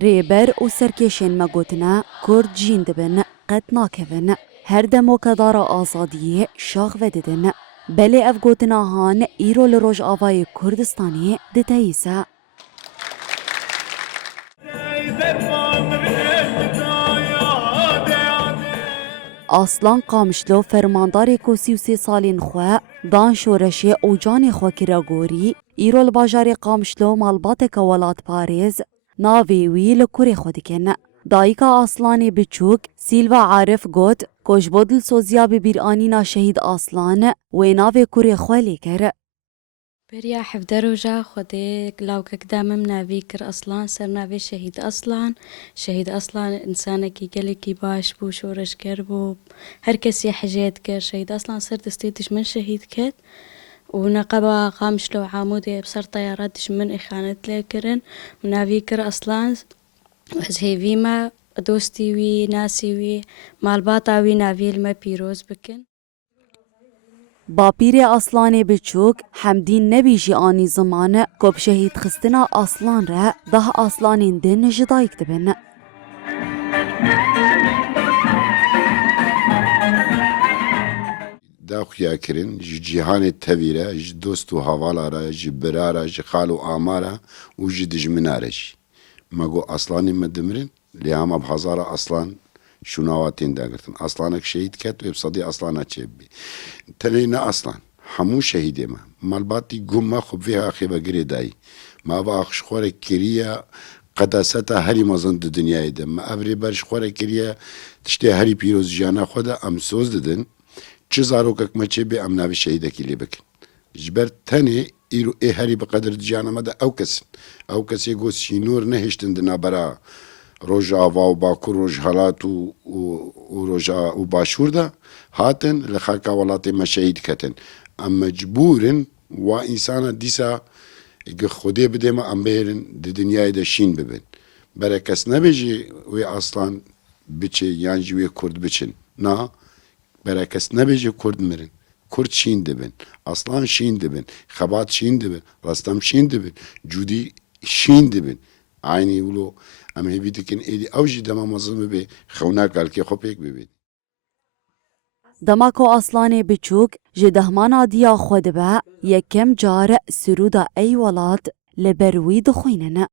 ریبر و سرکشین مگوتنا کرد جین دبن قد ناکفن هر دمو کدار آزادیه شاخ وددن بله اف گوتنا هان ایرو لروج آوای کردستانی دتایسا آسلان قامشلو فرماندار کو 33 سالین خو دان شورشی او جان خو کرا گوری ایرول باجار قامشلو مالبات کولات پاریز ناوی وی لکوری خودکن دایکا آسلانی بچوک سیلوا عارف گوت کوشبودل سوزیا ببیر آنینا شهید آسلان و ناوی کوری خوالی کر بريا حفدر وجا خدي لو كقدام نافي كر أصلا سر نافي شهيد أصلا إنسانة كي قالي كي باش بو شورش كربو هر كسي حاجات كر شهيد أصلا صرت تستيدش من شهيد كت ونقبا قامش لو عامودي بصر طيارات من إخانت لكرن ونافي كر أصلا وز هيفيما دوستي وي ناسي وي مالباطا وي نافي الما بيروز بكن باپیر اصلان بچوک حمدین نبیجی آنی زمانه کب شهید خستنا اصلان را ده اصلانین دن جدایک دبن دا خویا کرن جیهان تبیره دوست و حوالا جی برارا جی خال و آمارا و جی دجمنارش مگو اصلانی مدمرن لیام بهزارا اصلان شنواتين داغرتن اصلانك شهيد كات وبصدي اصلانا تشبي تلينا اصلا حمو شهيد ما مالباتي قم خب فيها خيبه قريداي ما باخش خورك كريا قداستها هري مزن الدنيا يدم ما ابري برش خورك كريا تشتي هري بيروز جانا خدا ام سوز ددن چزاروكك ما تشبي ام ناوي شهيدك اللي بك جبر تاني ايرو اي هري بقدر جانا مدى او كس يقول شينور نهشتن دنا برا روجاوا و باکو روجهالات و روجا و باشور ده هاتن لخلق ولات مشاهید کتن ام مجبورن و انسان دیسا اگه خودی بده ما ام بهرن دی دنیای ده شین ببین برای کس نبیجی وی اصلا بچه یعنی وی کرد بچن نه برای کس نبیجی کرد مرن کرد شین دبن اصلا شین دبن خبات شین دبن رستم شین دبن جودی شین دبن عینی ولو ام هی بیدکن ایدی اوجی دما مزم به خونا کال که خو پیک ببید دماکو اصلان بچوک جدهمانا دیا خود با یکم جار سرودا ای ولات لبروی دخوینن